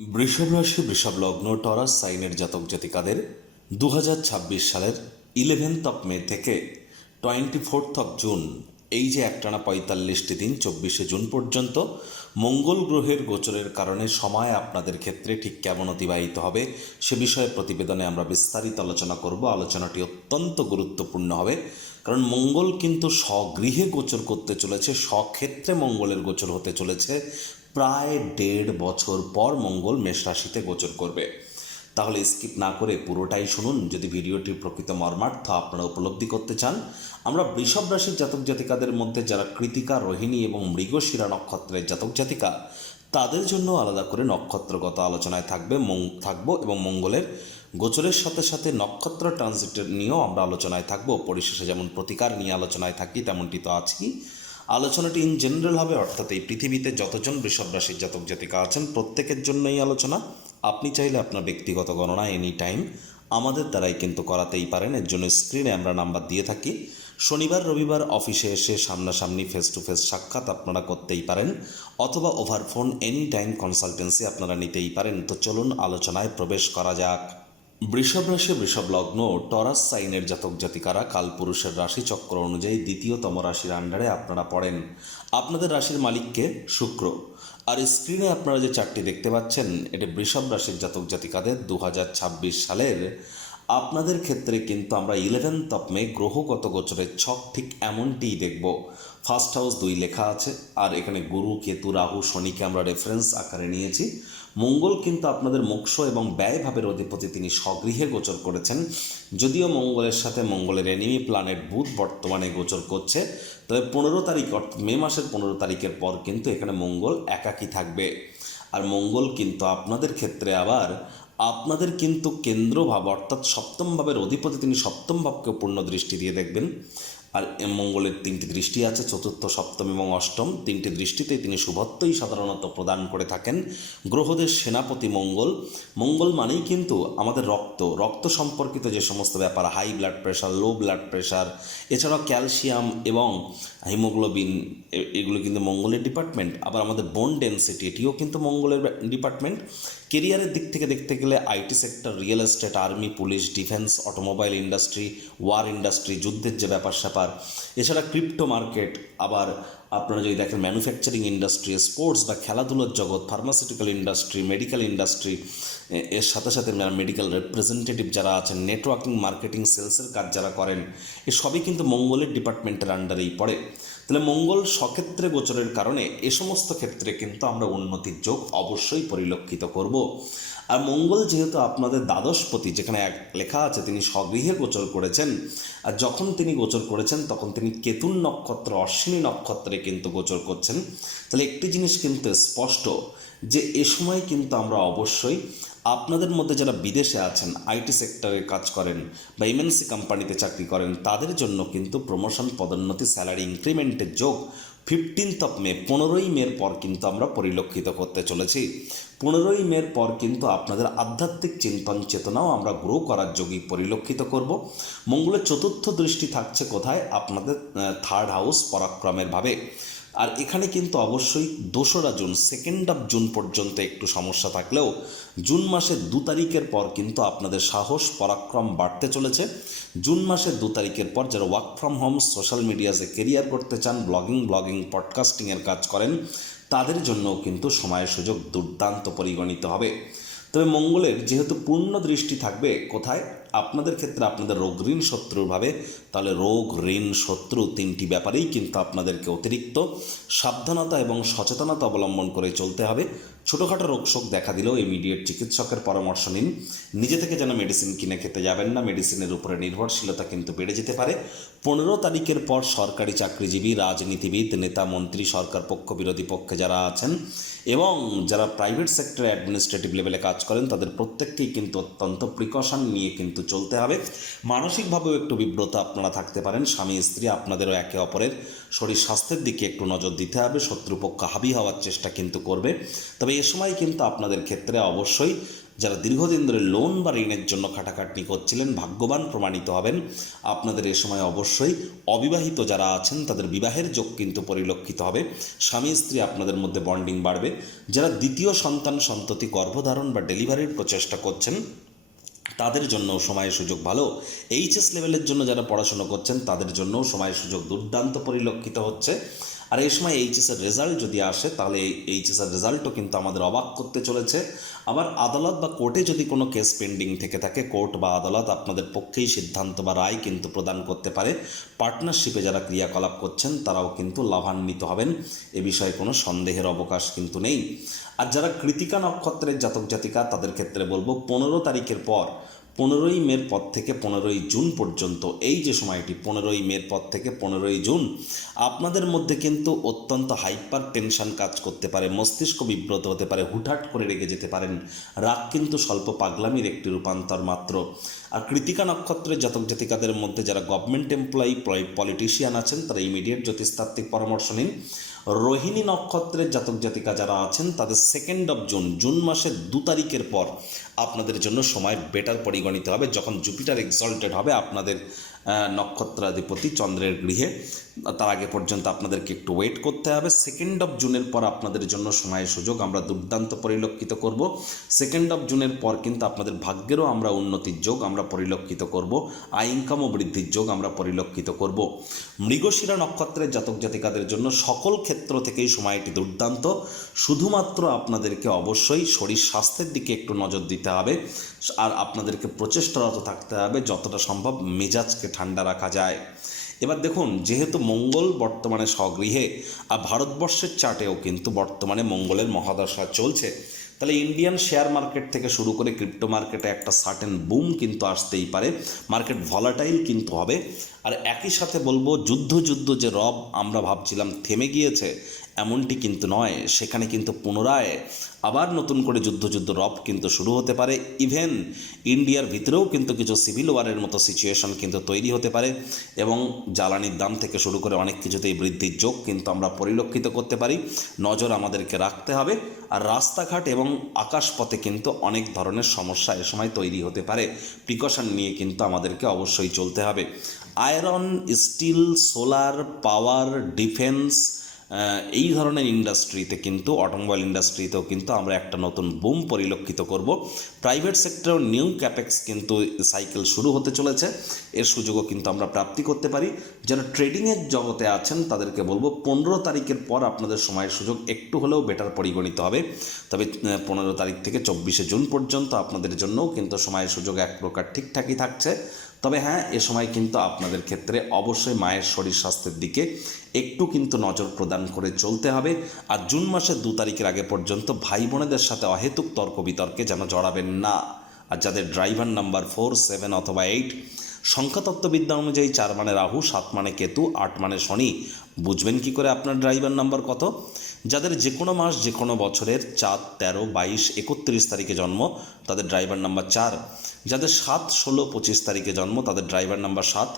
বৃষভ রাশি, বৃষভ লগ্ন, টরাস সাইনের জাতক জাতিকাদের 2026 সালের 11 মে থেকে 24 জুন, এই যে একটানা 45টি দিন 24 জুন পর্যন্ত মঙ্গল গ্রহের গোচরের কারণে সময় আপনাদের ক্ষেত্রে ঠিক কেমন অতিবাহিত হবে সে বিষয়ে প্রতিবেদনে আমরা বিস্তারিত আলোচনা করব। আলোচনাটি অত্যন্ত গুরুত্বপূর্ণ হবে, কারণ মঙ্গল কিন্তু স্বগৃহে গোচর করতে চলেছে, স্বক্ষেত্রে মঙ্গলের গোচর হতে চলেছে। প্রায় 1.5 বছর পর মঙ্গল মেষ রাশিতে গোচর করবে। তাহলে স্কিপ না করে পুরোটাই শুনুন। যদি ভিডিওটির প্রকৃত মর্মার্থ আপনারা উপলব্ধি করতে চান, আমরা বৃষভ রাশির জাতক জাতিকাদের মধ্যে যারা কৃতিকা, রোহিণী এবং মৃগশিরা নক্ষত্রের জাতক জাতিকা, তাদের জন্য আলাদা করে নক্ষত্রগত আলোচনায় থাকবো এবং মঙ্গলের গোচরের সাথে সাথে নক্ষত্র ট্রানজিটের নিয়েও আমরা আলোচনায় থাকবো। পরিশেষে যেমন প্রতিকার নিয়ে আলোচনায় থাকি, তেমনটি তো আছেই। আলোচনাটি ইন জেনারেল হবে, অর্থাৎ এই পৃথিবীতে যতজন বৃষভ রাশির জাতক জাতিকা আছেন প্রত্যেকের জন্য এই আলোচনা। আপনি চাইলে আপনার ব্যক্তিগত গণনা এনি টাইম আমাদের দ্বারাই কিন্তু করাতেই পারেন। এর জন্য স্ক্রিনে আমরা নাম্বার দিয়ে থাকি। শনিবার রবিবার অফিসে এসে সামনাসামনি ফেস টু ফেস সাক্ষাৎ আপনারা করতেই পারেন, অথবা over phone any time consultancy আপনারা নিতেই পারেন। তো চলুন আলোচনায় প্রবেশ করা যাক। বৃষভ রাশি, বৃষভ লগ্ন, টরাস সাইনের জাতক জাতিকারা কালপুরুষের রাশিচক্র অনুযায়ী দ্বিতীয়তম রাশির আন্ডারে আপনারা পড়েন। আপনাদের রাশির মালিককে শুক্র। আর স্ক্রিনে আপনারা যে চারটি দেখতে পাচ্ছেন, এটি বৃষভ রাশির জাতক জাতিকাদের 2026 সালের আপনাদের ক্ষেত্রে কিন্তু আমরা 11 মে গ্রহগত গোচরের ছক ঠিক এমনটিই দেখব। ফার্স্ট হাউস 2 লেখা আছে, আর এখানে গুরু, কেতু, রাহু, শনিকে আমরা রেফারেন্স আকারে নিয়েছি। মঙ্গল কিন্তু আপনাদের মোক্ষ এবং ব্যয়ভাবের অধিপতি, তিনি স্বগৃহে গোচর করেছেন। যদিও মঙ্গলের সাথে মঙ্গলের এনিমি প্ল্যানেট বুধ বর্তমানে গোচর করছে, তবে 15 তারিখ অর্থাৎ মে মাসের 15 তারিখের পর কিন্তু এখানে মঙ্গল একাকী থাকবে। আর মঙ্গল কিন্তু আপনাদের ক্ষেত্রে আবার আপনাদের কিন্তু কেন্দ্রভাব অর্থাৎ সপ্তম ভাবের অধিপতি, তিনি সপ্তম ভাবকেও পূর্ণ দৃষ্টি দিয়ে দেখবেন। আর মঙ্গলের 3টি দৃষ্টি আছে, চতুর্থ, সপ্তম এবং অষ্টম। 3টি দৃষ্টিতেই তিনি শুভত্বই সাধারণত প্রদান করে থাকেন। গ্রহদের সেনাপতি মঙ্গল। মঙ্গল মানেই কিন্তু আমাদের রক্ত সম্পর্কিত যে সমস্ত ব্যাপার, high blood pressure, low blood pressure, এছাড়াও ক্যালসিয়াম এবং হিমোগ্লোবিন, এগুলো কিন্তু মঙ্গলের ডিপার্টমেন্ট। আবার আমাদের বোন ডেন্সিটি, এটিও কিন্তু মঙ্গলের ডিপার্টমেন্ট। কেরিয়ারের দিক থেকে দেখতে গেলে IT sector, real estate, army, police, defence, automobile industry, war industry, যুদ্ধের যে ব্যাপার স্যাপার, এছাড়া ক্রিপ্টো মার্কেট, আবার আপনারা যদি দেখেন ম্যানুফ্যাকচারিং ইন্ডাস্ট্রি, স্পোর্টস বা খেলাধুলার জগৎ, ফার্মাসিউটিক্যাল ইন্ডাস্ট্রি, মেডিকেল ইন্ডাস্ট্রি, এর সাথে সাথে মেডিকেল রিপ্রেজেন্টেটিভ যারা আছেন, নেটওয়ার্কিং, মার্কেটিং, সেলসের কাজ যারা করেন, এ সবই কিন্তু মঙ্গলের ডিপার্টমেন্টের আন্ডারেই পড়ে। তাহলে মঙ্গল স্বক্ষেত্রে গোচরের কারণে এ সমস্ত ক্ষেত্রে কিন্তু আমরা উন্নতির যোগ অবশ্যই পরিলক্ষিত করব। আর মঙ্গল যেহেতু আপনাদের দ্বাদশপতি, যেখানে লেখা আছে তিনি স্বগৃহে গোচর করেছেন, আর যখন তিনি গোচর করেছেন তখন তিনি কেতুন নক্ষত্র, অশ্বিনী নক্ষত্রে কিন্তু গোচর করছেন। তাহলে একটি জিনিস কিন্তু স্পষ্ট, যে এ সময় কিন্তু আমরা অবশ্যই আপনাদের মধ্যে যারা বিদেশে আছেন, আইটি সেক্টরে কাজ করেন বা এমএনসি কোম্পানিতে চাকরি করেন, তাদের জন্য কিন্তু প্রমোশন, পদোন্নতি, স্যালারি ইনক্রিমেন্টের যোগ 15 মে, 15ই মের পর কিন্তু আমরা পরিলক্ষিত করতে চলেছি। 15ই মের পর কিন্তু আপনাদের আধ্যাত্মিক চিন্তন চেতনাও আমরা গ্রো করার যোগই পরিলক্ষিত করব। মঙ্গলের চতুর্থ দৃষ্টি থাকছে কোথায়? আপনাদের 3rd হাউস, পরাক্রমের ভাবে। আর এখানে কিন্তু অবশ্যই 2রা জুন, 2nd জুন পর্যন্ত একটু সমস্যা থাকলেও জুন মাসের 2 তারিখের পর কিন্তু আপনাদের সাহস, পরাক্রম বাড়তে চলেছে। জুন মাসের 2 তারিখের পর যারা ওয়ার্ক ফ্রম হোম, সোশ্যাল মিডিয়াতে কেরিয়ার করতে চান, ব্লগিং, পডকাস্টিংয়ের কাজ করেন, তাদের জন্যও কিন্তু সময়ের সুযোগ দুর্দান্ত পরিগণিত হবে। তবে মঙ্গলের যেহেতু পূর্ণ দৃষ্টি থাকবে কোথায়? আপনাদের ক্ষেত্রে আপনাদের রোগ, ঋণ, শত্রুর ভাবে। তাহলে রোগ, ঋণ, শত্রু 3টি ব্যাপারেই কিন্তু আপনাদেরকে অতিরিক্ত সাবধানতা এবং সচেতনতা অবলম্বন করে চলতে হবে। ছোটোখাটো রোগশোক দেখা দিলেও ইমিডিয়েট চিকিৎসকের পরামর্শ নিন। নিজে থেকে যেন মেডিসিন কিনে খেতে যাবেন না, মেডিসিনের উপরে নির্ভরশীলতা কিন্তু বেড়ে যেতে পারে। 15 তারিখের পর সরকারি চাকরিজীবী, রাজনীতিবিদ, নেতা, মন্ত্রী, সরকার পক্ষ, বিরোধী পক্ষে যারা আছেন এবং যারা প্রাইভেট সেক্টরে অ্যাডমিনিস্ট্রেটিভ লেভেলে কাজ করেন, তাদের প্রত্যেককেই কিন্তু অত্যন্ত প্রিকশন নিয়ে কিন্তু চলতে হবে। মানসিকভাবেও একটু বিব্রত আপনারা থাকতে পারেন। স্বামী স্ত্রী আপনাদেরও একে অপরের শরীর স্বাস্থ্যের দিকে একটু নজর দিতে হবে। শত্রুপক্ষ হাবি হওয়ার চেষ্টা কিন্তু করবে। তবে এ সময় কিন্তু আপনাদের ক্ষেত্রে অবশ্যই যারা দীর্ঘদিন ধরে লোন বা ঋণের জন্য খাটাখাটনি করছিলেন ভাগ্যবান প্রমাণিত হবেন। আপনাদের এ সময় অবশ্যই অবিবাহিত যারা আছেন তাদের বিবাহের যোগ কিন্তু পরিলক্ষিত হবে। স্বামী স্ত্রী আপনাদের মধ্যে বন্ডিং বাড়বে। যারা দ্বিতীয় সন্তান সন্ততি গর্ভধারণ বা ডেলিভারির প্রচেষ্টা করছেন তাদের জন্য সময়ের সুযোগ ভালো। এইচএস লেভেলের জন্য যারা পড়াশোনা করছেন তাদের জন্য সময়ের সুযোগ দুর্দান্ত পরিলক্ষিত হচ্ছে। আর এই সময় এইচএসের রেজাল্ট যদি আসে তাহলে এই এইচএসের রেজাল্টও কিন্তু আমাদের অবাক করতে চলেছে। আবার আদালত বা কোর্টে যদি কোনো কেস পেন্ডিং থেকে থাকে, কোর্ট বা আদালত আপনাদের পক্ষেই সিদ্ধান্ত বা রায় কিন্তু প্রদান করতে পারে। পার্টনারশিপে যারা ক্রিয়াকলাপ করছেন তারাও কিন্তু লাভান্বিত হবেন, এ বিষয়ে কোনো সন্দেহের অবকাশ কিন্তু নেই। আর যারা কৃতিকা নক্ষত্রের জাতক জাতিকা তাদের ক্ষেত্রে বলবো 15 তারিখের পর 15ই মের পর থেকে 15ই জুন পর্যন্ত এই যে সময়টি 15ই মের পর থেকে 15ই জুন আপনাদের মধ্যে কিন্তু অত্যন্ত হাইপার টেনশন কাজ করতে পারে, মস্তিষ্ক বিব্রত হতে পারে, হুটহাট করে রেগে যেতে পারেন। রাগ কিন্তু স্বল্প পাগলামির একটি রূপান্তর মাত্র। আর কৃতিকা নক্ষত্রের জাতক জাতিকাদের মধ্যে যারা গভর্নমেন্ট এমপ্লয়ি পলিটিশিয়ান আছেন তারা ইমিডিয়েট জ্যোতিষতাত্ত্বিক পরামর্শ নিন। রোহিণী নক্ষত্রের জাতক জাতিকা যারা আছেন তাদের 2 জুন মাসের 2 তারিখের পর আপনাদের জন্য সময় বেটার পরিগণিত হবে, যখন জুপিটার এক্সল্টেড হবে আপনাদের নক্ষত্রাধিপতি চন্দ্রের গৃহে। তার আগে পর্যন্ত আপনাদেরকে একটু ওয়েট করতে হবে। 2 জুনের পর আপনাদের জন্য সময়ের সুযোগ আমরা দুর্দান্ত পরিলক্ষিত করব। 2 জুনের পর কিন্তু আপনাদের ভাগ্যেরও আমরা উন্নতির যোগ আমরা পরিলক্ষিত করব, আয় ইনকামও বৃদ্ধির যোগ আমরা পরিলক্ষিত করব। মৃগশিরা নক্ষত্রের জাতক জাতিকাদের জন্য সকল ক্ষেত্র থেকেই সময়টি দুর্দান্ত। শুধুমাত্র আপনাদেরকে অবশ্যই শরীর স্বাস্থ্যের দিকে একটু নজর দিতে হবে, আর আপনাদেরকে প্রচেষ্টারত থাকতে হবে যতটা সম্ভব মেজাজকে ঠান্ডা রাখা যায়। এবার দেখুন, যেহেতু মঙ্গল বর্তমানে স্বগৃহে আর ভারতবর্ষের চার্টেও কিন্তু বর্তমানে মঙ্গলের মহাদশা চলছে, তাহলে ইন্ডিয়ান শেয়ার মার্কেট থেকে শুরু করে ক্রিপ্টো মার্কেটে একটা সার্টেন বুম কিন্তু আসতেই পারে, মার্কেট ভলাটাইল কিন্তু হবে। আর একই সাথে বলবো যুদ্ধ যে রব আমরা ভাবছিলাম থেমে গিয়েছে এমনটি কিন্তু নয়, সেখানে কিন্তু পুনরায় আবার নতুন করে যুদ্ধ রব কিন্তু শুরু হতে পারে। ইভেন ইন্ডিয়ার ভিতরেও কিন্তু কিছু সিভিল ওয়ারের মতো সিচুয়েশন কিন্তু তৈরি হতে পারে, এবং জ্বালানির দাম থেকে শুরু করে অনেক কিছুতেই বৃদ্ধির যোগ কিন্তু আমরা পরিলক্ষিত করতে পারি। নজর আমাদেরকে রাখতে হবে। আর রাস্তাঘাট এবং আকাশপথে কিন্তু অনেক ধরনের সমস্যা এ সময় তৈরি হতে পারে, প্রিকশন নিয়ে কিন্তু আমাদেরকে অবশ্যই চলতে হবে। Iron, steel, solar power, defence, এই ধরনের ইন্ডাস্ট্রিতে কিন্তু অটোমোবাইল ইন্ডাস্ট্রিতেও কিন্তু আমরা একটা নতুন বুম পরিলক্ষিত করব। প্রাইভেট সেক্টরেও নিউ ক্যাপেক্স কিন্তু সাইকেল শুরু হতে চলেছে, এর সুযোগও কিন্তু আমরা প্রাপ্তি করতে পারি। যারা ট্রেডিংয়ের জগতে আছেন তাদেরকে বলবো 15 তারিখের পর আপনাদের সময়ের সুযোগ একটু হলেও বেটার পরিগণিত হবে। তবে 15 তারিখ থেকে 24 জুন পর্যন্ত আপনাদের জন্যও কিন্তু সময়ের সুযোগ এক প্রকার ঠিকঠাকই থাকছে। তবে হ্যাঁ, এ সময় কিন্তু আপনাদের ক্ষেত্রে অবশ্যই মায়ের শরীর স্বাস্থ্যের দিকে একটু কিন্তু নজর প্রদান করে চলতে হবে। আর জুন মাসের 2 তারিখের আগে পর্যন্ত ভাই বোনেদের সাথে অহেতুক তর্ক বিতর্কে যেন জড়াবেন না। আর যাদের ড্রাইভার নাম্বার 4, 7 অথবা 8, সংখ্যাতত্ত্ববিদ্যা অনুযায়ী 4 মানে রাহু, 7 মানে কেতু, 8 মানে শনি, বুঝবেন কি করে আপনার ড্রাইভার নাম্বার কত? যাদের যে কোনো মাস যে কোনো বছরের 4, 13, 22, 31 তারিখে জন্ম তাদের ড্রাইভার নাম্বার 4। যাদের 7, 16, 25 তারিখে জন্ম তাদের ড্রাইভার নাম্বার 7।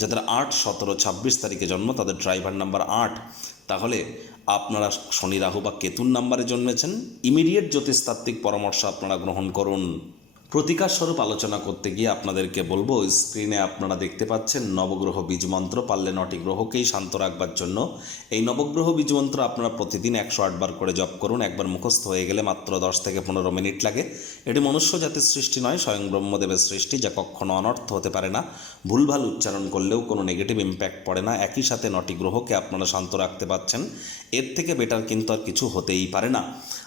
যাদের 8, 17, 26 তারিখে জন্ম তাদের ড্রাইভার নাম্বার 8। তাহলে আপনারা শনি, রাহু বা কেতুর নাম্বারে জন্মেছেন, ইমিডিয়েট জ্যোতিষতাত্ত্বিক পরামর্শ আপনারা গ্রহণ করুন। প্রতিকার স্বরূপ আলোচনা করতে গিয়ে আপনাদেরকে বলবো, স্ক্রিনে আপনারা দেখতে পাচ্ছেন নবগ্রহ বীজমন্ত্র, পারলে 9টি গ্রহকেই শান্ত রাখবার জন্য এই নবগ্রহ বীজমন্ত্র আপনারা প্রতিদিন 108 বার করে জপ করুন। একবার মুখস্থ হয়ে গেলে মাত্র 10 থেকে 15 মিনিট লাগে। এটি মনুষ্য জাতির সৃষ্টি নয়, স্বয়ং ব্রহ্মদেবের সৃষ্টি, যা কখনো অনর্থ হতে পারে না। ভুলভাল উচ্চারণ করলেও কোনো নেগেটিভ ইম্প্যাক্ট পড়ে না। একই সাথে 9টি গ্রহকে আপনারা শান্ত রাখতে পারছেন, এর থেকে বেটার কিন্তু আর কিছু হতেই পারে না।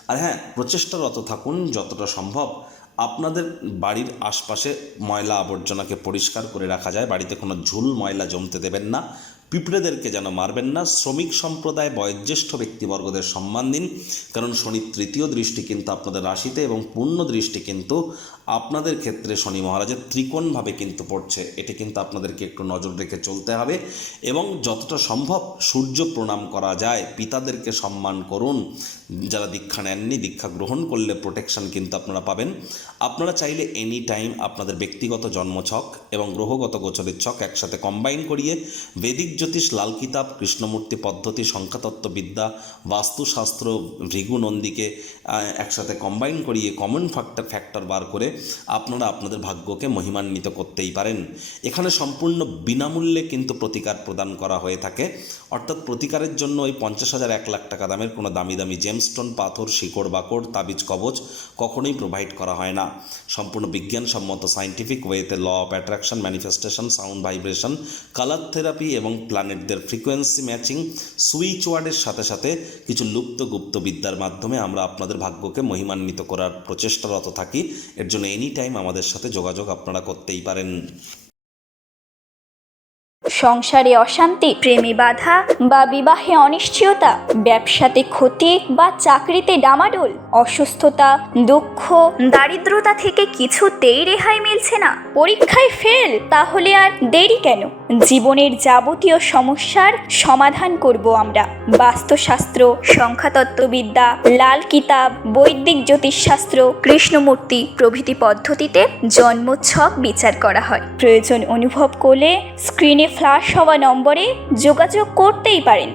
আর হ্যাঁ, প্রচেষ্টারত থাকুন যতটা সম্ভব আপনাদের বাড়ির আশপাশে ময়লা আবর্জনাকে পরিষ্কার করে রাখা যায়, বাড়িতে কোনো ঝুল ময়লা জমতে দেবেন না, পিঁপড়েদেরকে যেন মারবেন না। শ্রমিক সম্প্রদায়, বয়োজ্যেষ্ঠ ব্যক্তিবর্গদের সম্মান দিন, কারণ শনির 3য় দৃষ্টি কিন্তু আপনাদের রাশিতে এবং পূর্ণ দৃষ্টি কিন্তু আপনাদের ক্ষেত্রে শনি মহারাজের ত্রিকোণভাবে কিন্তু পড়ছে। এটি কিন্তু আপনাদেরকে একটু নজর রেখে চলতে হবে, এবং যতটা সম্ভব সূর্য প্রণাম করা যায়, পিতাদেরকে সম্মান করুন। যারা দীক্ষা নেননি, দীক্ষা গ্রহণ করলে প্রোটেকশন কিন্তু আপনারা পাবেন। আপনারা চাইলে এনি টাইম আপনাদের ব্যক্তিগত জন্মছক এবং গ্রহগত গোচরের ছক একসাথে কম্বাইন করিয়ে বৈদিক জ্যোতিষ, লাল কিতাব, কৃষ্ণমূর্তি পদ্ধতি, সংখ্যাতত্ত্ববিদ্যা, বাস্তুশাস্ত্র, ভৃগু নন্দীকে একসাথে কম্বাইন করিয়ে কমন ফ্যাক্টর বার করে আপনারা আপনাদের ভাগ্যকে মহিমান্বিত করতেই পারেন। এখানে সম্পূর্ণ বিনামূল্যে কিন্তু প্রতিকার প্রদান করা হয়ে থাকে, অর্থাৎ প্রতিকারের জন্য ওই 50,000 1 লাখ টাকা দামের কোনো দামি দামি জেমস্টোন, পাথর, শিকড় বাকড়, তাবিজ কবচ কখনোই প্রোভাইড করা হয় না। সম্পূর্ণ বিজ্ঞানসম্মত সায়েন্টিফিক ওয়েতে law of attraction, manifestation, sound vibration, colour therapy এবং প্ল্যানেটদের ফ্রিকোয়েন্সি ম্যাচিং, সুইচ ওয়ার্ডের সাথে সাথে কিছু লুপ্ত গুপ্ত বিদ্যার মাধ্যমে আমরা আপনাদের ভাগ্যকে মহিমান্বিত করার প্রচেষ্টারত থাকি। এর জন্য এনি টাইম আমাদের সাথে যোগাযোগ আপনারা করতেই পারেন। সংসারে অশান্তি, প্রেমে বাধা বা বিবাহে অনিশ্চয়তা, ব্যবসাতে ক্ষতি বা চাকরিতে ডামাডোল, অসুস্থতা, দুঃখ, দারিদ্রতা থেকে কিছুতেই রেহাই মিলছে না, পরীক্ষায় ফেল, তাহলে আর দেরি কেন? জীবনের যাবতীয় সমস্যার সমাধান করব আমরা। বাস্তুশাস্ত্র, সংখ্যাতত্ত্ববিদ্যা, লাল কিতাব, বৈদিক জ্যোতিষশাস্ত্র, কৃষ্ণমূর্তি প্রভৃতি পদ্ধতিতে জন্মছক বিচার করা হয়। প্রয়োজন অনুভব করলে স্ক্রিনে ফ্ল্যাশ হওয়া নম্বরে যোগাযোগ করতেই পারেন।